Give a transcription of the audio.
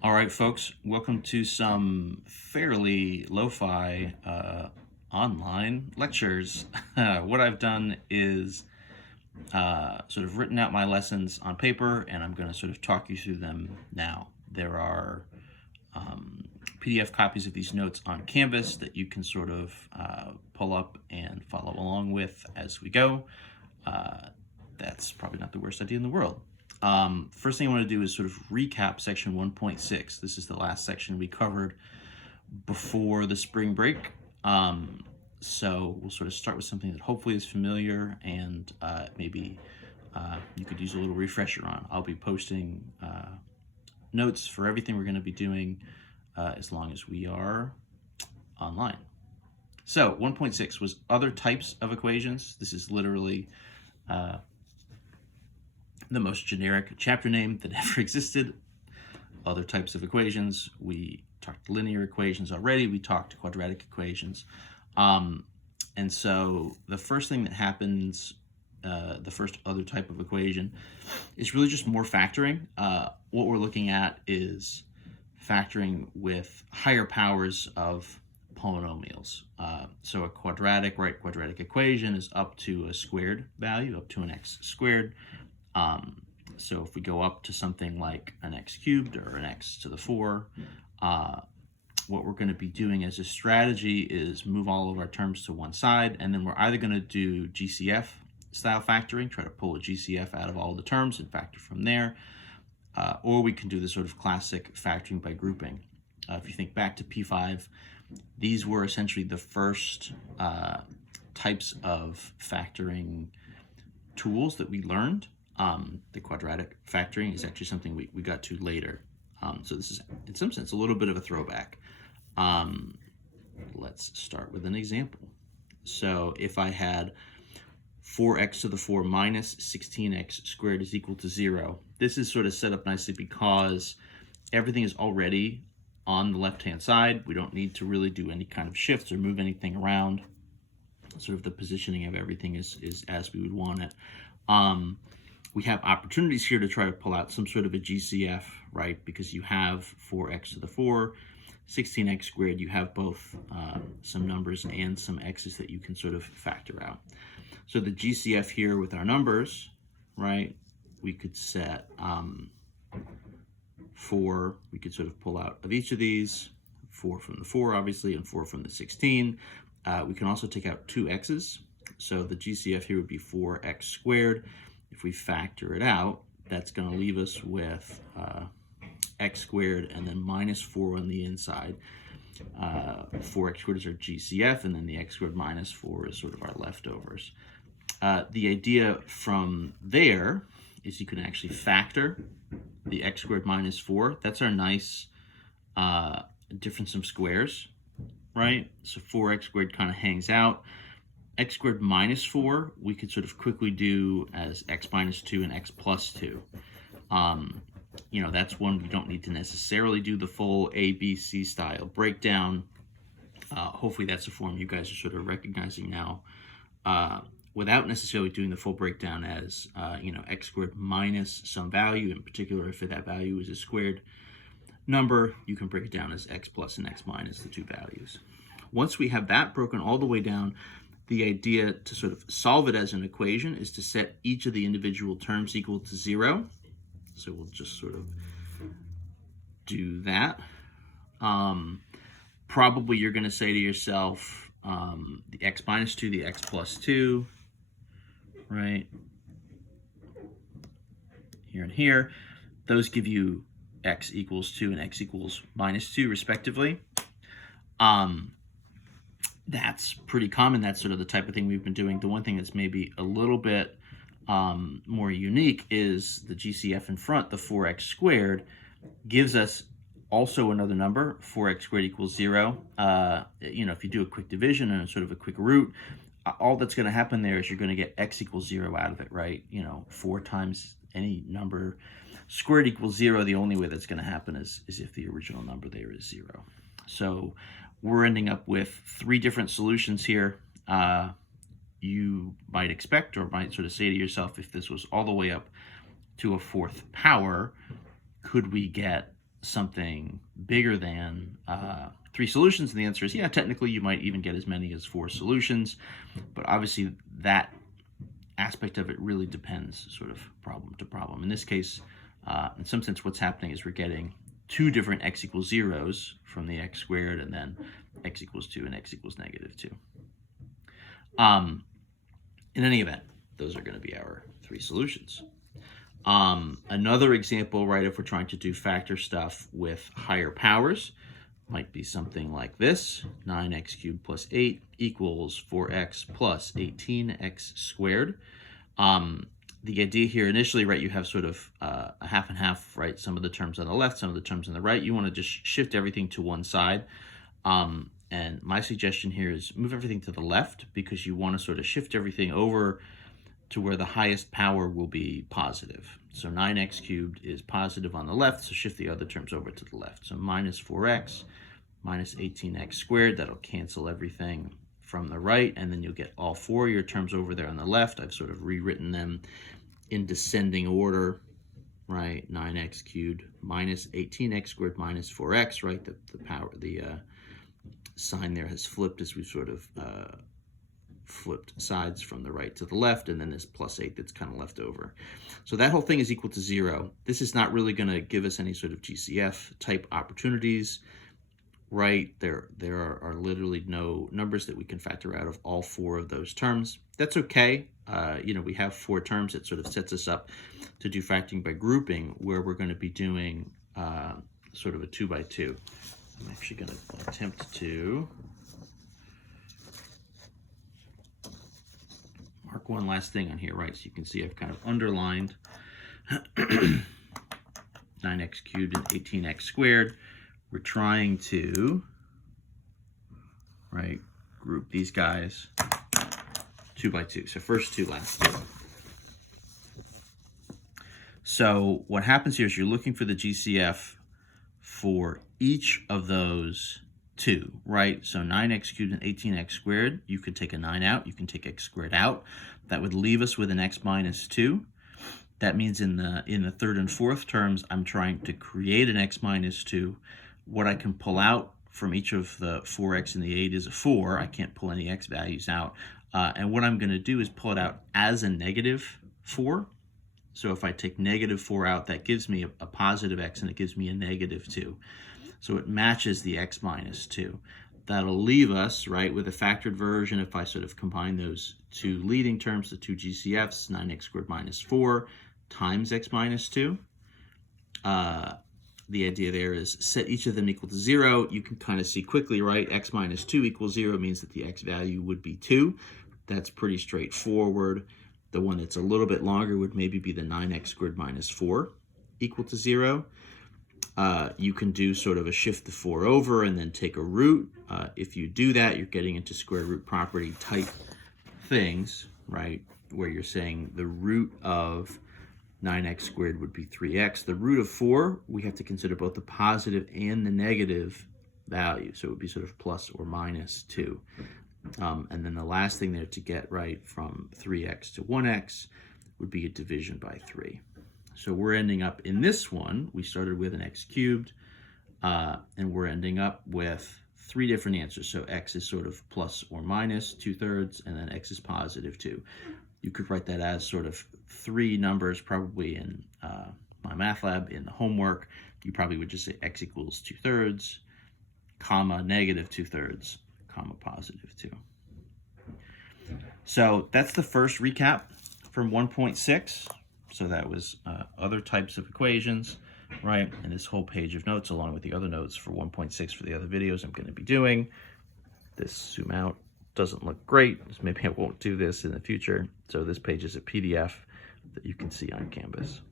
All right, folks, welcome to some fairly lo-fi online lectures. What I've done is sort of written out my lessons on paper, and I'm going to sort of talk you through them now. There are PDF copies of these notes on Canvas that you can sort of pull up and follow along with as we go. That's probably not the worst idea in the world. First thing I want to do is sort of recap section 1.6. This is the last section we covered before the spring break. So we'll sort of start with something that hopefully is familiar and maybe you could use a little refresher on. I'll be posting notes for everything we're going to be doing as long as we are online. So 1.6 was other types of equations. This is literally the most generic chapter name that ever existed. Other types of equations. We talked linear equations already. We talked quadratic equations. And so the first thing that happens, the first other type of equation, is really just more factoring. What we're looking at is factoring with higher powers of polynomials. So a quadratic equation is up to a squared value, up to an x squared. So if we go up to something like an x cubed or an x to the 4, what we're going to be doing as a strategy is move all of our terms to one side, and then we're either going to do GCF style factoring, try to pull a GCF out of all the terms and factor from there, or we can do the sort of classic factoring by grouping. If you think back to P5, these were essentially the first types of factoring tools that we learned. The quadratic factoring is actually something we got to later. So this is, in some sense, a little bit of a throwback. Let's start with an example. So if I had 4x to the 4 minus 16x squared is equal to 0, this is sort of set up nicely because everything is already on the left-hand side. We don't need to really do any kind of shifts or move anything around. Sort of the positioning of everything is as we would want it. We have opportunities here to try to pull out some sort of a GCF, right? Because you have 4x to the 4, 16x squared, you have both some numbers and some x's that you can sort of factor out. So the GCF here with our numbers, right, we could set 4, we could sort of pull out of each of these, 4 from the 4, obviously, and 4 from the 16. We can also take out 2 x's. So the GCF here would be 4x squared. If we factor it out, that's going to leave us with x squared and then minus 4 on the inside. 4x squared is our GCF, and then the x squared minus 4 is sort of our leftovers. The idea from there is you can actually factor the x squared minus 4. That's our nice difference of squares, right? So 4x squared kind of hangs out. X squared minus 4, we could sort of quickly do as x minus 2 and x plus 2. You know, that's one we don't need to necessarily do the full A, B, C style breakdown. Hopefully that's a form you guys are sort of recognizing now. Without necessarily doing the full breakdown as, you know, x squared minus some value, in particular if that value is a squared number, you can break it down as x plus and x minus, the two values. Once we have that broken all the way down, the idea to sort of solve it as an equation is to set each of the individual terms equal to 0. So we'll just sort of do that. Probably you're going to say to yourself, the x minus 2, the x plus 2, right? Here and here. Those give you x equals 2 and x equals minus 2, respectively. That's pretty common. That's sort of the type of thing we've been doing. The one thing that's maybe a little bit more unique is the GCF in front, the 4x squared, gives us also another number, 4x squared equals 0. You know, if you do a quick division and sort of a quick root, all that's going to happen there is you're going to get x equals 0 out of it, right? You know, 4 times any number squared equals 0. The only way that's going to happen is if the original number there is 0. So we're ending up with 3 different solutions here. You might expect or might sort of say to yourself, if this was all the way up to a 4th power, could we get something bigger than 3 solutions? And the answer is, yeah, technically you might even get as many as 4 solutions, but obviously that aspect of it really depends sort of problem to problem. In this case, in some sense, what's happening is we're getting 2 different x equals 0s from the x squared, and then x equals 2 and x equals negative 2. In any event, those are going to be our 3 solutions. Another example, right, if we're trying to do factor stuff with higher powers, might be something like this: 9x cubed plus 8 equals 4x plus 18x squared. The idea here initially, right, you have sort of a half and half, right? Some of the terms on the left, some of the terms on the right. You want to just shift everything to one side. And my suggestion here is move everything to the left, because you want to sort of shift everything over to where the highest power will be positive. So 9x cubed is positive on the left, so shift the other terms over to the left. So minus 4x minus 18x squared, that'll cancel everything from the right, and then you'll get all 4 of your terms over there on the left. I've sort of rewritten them in descending order, right? 9x cubed minus 18x squared minus 4x, right? The sign there has flipped as we've sort of flipped sides from the right to the left, and then this plus 8 that's kind of left over. So that whole thing is equal to 0. This is not really going to give us any sort of GCF type opportunities, right? There are literally no numbers that we can factor out of all 4 of those terms. That's okay. We have 4 terms. That sort of sets us up to do factoring by grouping, where we're going to be doing sort of a 2 by 2. I'm actually going to attempt to mark one last thing on here, right? So you can see I've kind of underlined 9x cubed and 18x squared. We're trying to, right, group these guys 2 by 2. So first 2, last 2. So what happens here is you're looking for the GCF for each of those 2, right? So 9x cubed and 18x squared, you could take a 9 out, you can take x squared out. That would leave us with an x minus 2. That means in the third and fourth terms, I'm trying to create an x minus 2. What I can pull out from each of the 4x and the 8 is a 4. I can't pull any x values out. And what I'm going to do is pull it out as a negative 4. So if I take negative 4 out, that gives me a positive x, and it gives me a negative 2. So it matches the x minus 2. That'll leave us, right, with a factored version. If I sort of combine those 2 leading terms, the 2 GCFs, 9x squared minus 4 times x minus 2. The idea there is set each of them equal to 0. You can kind of see quickly, right, x minus 2 equals 0 means that the x value would be 2. That's pretty straightforward. The one that's a little bit longer would maybe be the 9x squared minus 4 equal to 0. You can do sort of a shift the 4 over and then take a root. If you do that, you're getting into square root property type things, right, where you're saying the root of 9x squared would be 3x. The root of 4, we have to consider both the positive and the negative value. So it would be sort of plus or minus 2. And then the last thing there to get right from 3x to 1x would be a division by 3. So we're ending up in this one, we started with an x cubed, and we're ending up with 3 different answers. So x is sort of plus or minus 2/3, and then x is positive 2. You could write that as sort of 3 numbers, probably in MyMathLab in the homework. You probably would just say x equals 2/3, comma, negative 2/3, comma, positive 2. So that's the first recap from 1.6. So that was other types of equations, right? And this whole page of notes, along with the other notes for 1.6 for the other videos I'm going to be doing. This zoom out doesn't look great. So maybe I won't do this in the future. So this page is a PDF that you can see on Canvas.